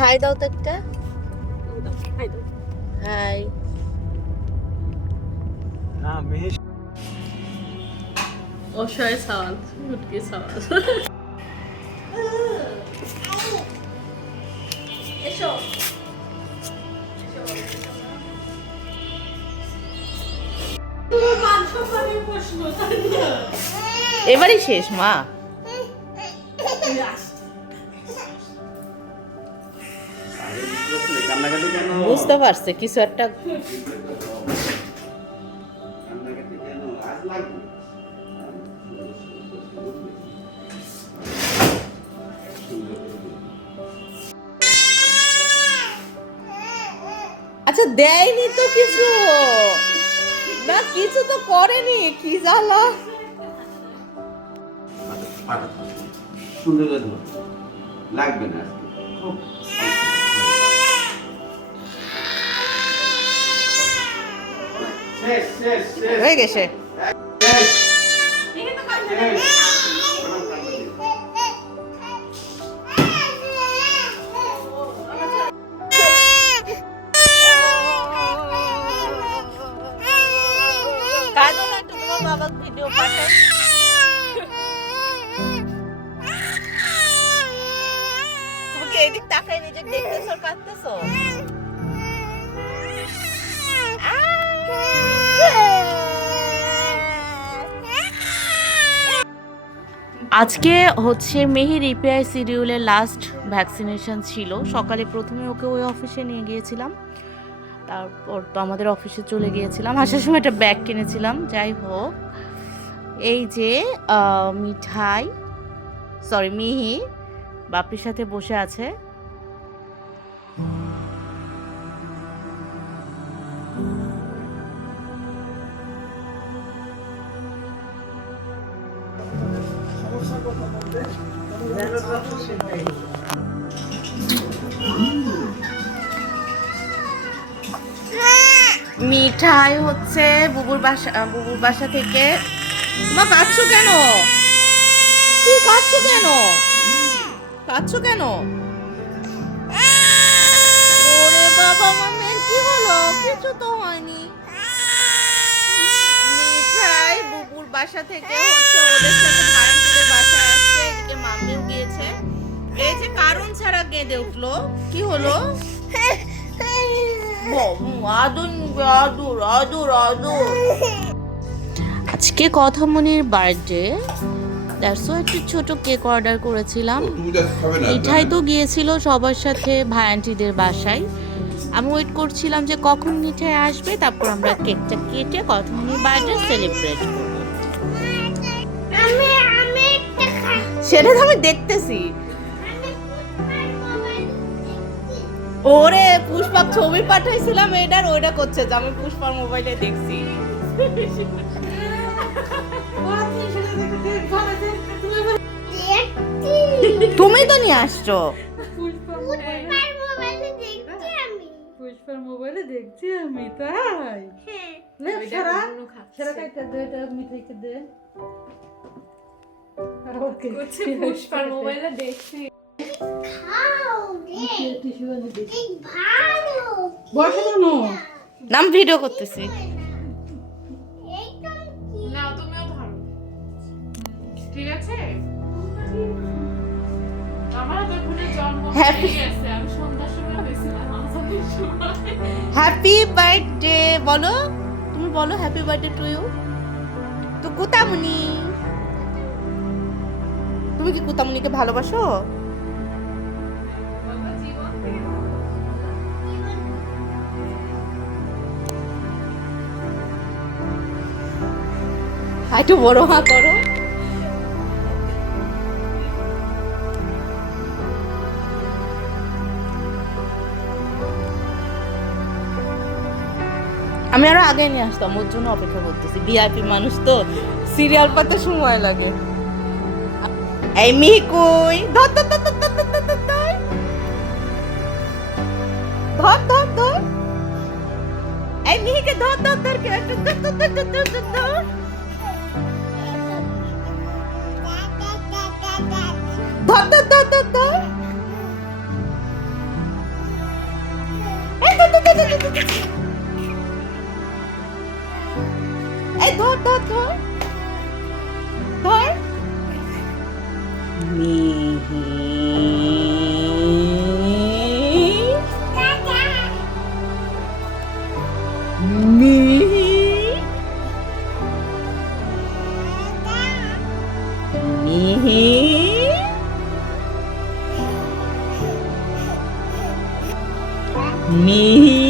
High দাও তো একটা হাই। অসহায় সাওয়াল, মুটকি সাওয়াল। এসো এবারই শেষ মা। বুঝতে পারছে কিছু একটা। আচ্ছা দেয়নি তো কিছু না, কিছু তো করেনি, কি জ্বালা। সুন্দর লাগবে না হয়ে গেছে। কাঁদো না, একটু তোমার বাবা ভিডিও পাঠায়। তুমি কি এদিক তাকাই নিজে দেখতেছো আর কাঁদতেছো? আজকে হচ্ছে মেহির ইপিআই শিডিউলের লাস্ট ভ্যাকসিনেশন ছিল। সকালে প্রথমে ওকে ওই অফিসে নিয়ে গিয়েছিলাম, তারপর তো আমাদের অফিসে চলে গিয়েছিলাম। আসার সময় একটা ব্যাগ কিনেছিলাম। যাই হোক, এই যে মিঠাই মিহি বাপির সাথে বসে আছে। মিঠাই হচ্ছে বুবুর বাসা থেকে। মা কাঁদছো কেন? কি কাঁদছো কেন? কাঁদছো কেন? ওরে বাবা, মামের কি হলো? কিছু তো হয়নি। মিঠাই বুবুর বাসা থেকে হচ্ছে ওদের সাথে ভাড়াটিদের বাসায় আসছে। এদিকে মাম্মিও গিয়েছে। এই যে কারণ ছাড়া কেঁদে উঠলো। কি হলো? আজকে কথামনির বার্থডে, দ্যাটস একটু ছোট কেক অর্ডার করেছিলাম। মিঠাই তো গিয়েছিল সবার সাথে ভায়ান্টিদের বাসায়। আমি ওয়েট করছিলাম যে কখন মিঠাই আসবে, তারপর আমরা কেকটা কেটে কথামনির বার্থডে সেলিব্রেট করব। সেটা তো আমি দেখতেছি। ওরে পুষ্পার ছবি পাঠাইছিলাম এটার, ওইটা করছে যে আমি পুষ্পার মোবাইলে দেখছি। তুমি তো নিয়ে আসছো। পুষ্পার মোবাইলে দেখছি আমি, তাই? সেরা কাইটা দে, এটা মিঠাইকে দে। ওকে পুষ্পার মোবাইলে দেখছি। নাম ভিডিও করতেছি। ঠিক আছে, আমার তো খুলে জন্ম হ্যাপি হয়ে গেছে। আমি সন্ধ্যার সময় হয়েছিলাম আজানের সময়। হ্যাপি বার্থডে বলো, তুমি বলো হ্যাপি বার্থডে টু ইউ। তো কুতামনি, তুমি কি কুতামনিকে ভালোবাসো? একটু বড় মা করো। আমি আরো আগে নিয়ে আসতাম, ওর জন্য অপেক্ষা করতেছি। ভিআইপি মানুষ তো, সিরিয়াল পাতে সময় লাগে। এই মিহি কই, ধর ধর ধর ধর ধর ধর ধর ধর ধর ধর। এই মিহিকে ধর ধর ধর কে ধর ধর ধর ধর ধর ধর ধর। ধর ধর ধর ধর ধর। এই ধর ধর ধর ধর মিহি মিহি মিহি মিহি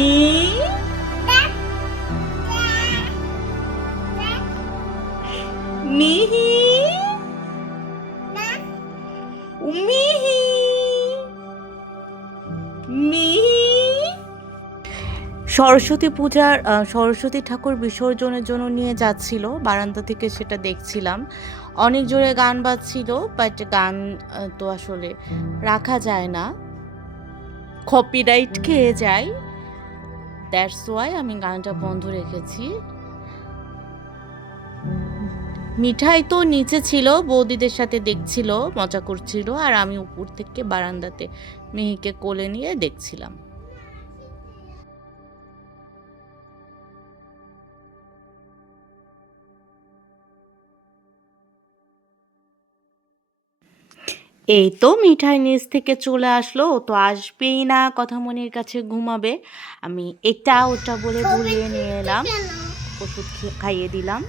মিহি মিহি মিহি সরস্বতী পূজার সরস্বতী ঠাকুর বিসর্জনের জন্য নিয়ে যাচ্ছিল, বারান্দা থেকে সেটা দেখছিলাম। অনেক জোরে গান বাজছিল, বাট গান তো আসলে রাখা যায় না, কপিরাইট খেয়ে যায়। দ্যাটস ওয়াই আমি গানটা বন্ধ রেখেছি। মিঠাই তো নিচে ছিল, বৌদিদের সাথে দেখছিল, মজা করছিল, আর আমি উপর থেকে বারান্দাতে মিহিকে কোলে নিয়ে দেখছিলাম। এই তো মিঠাই নিচ থেকে চলে আসলো, ও তো আসবেই না, কথামণির কাছে ঘুমাবে। আমি এটা ওটা বলে ঘুরিয়ে নিয়ে এলাম, ওষুধ খাইয়ে দিলাম।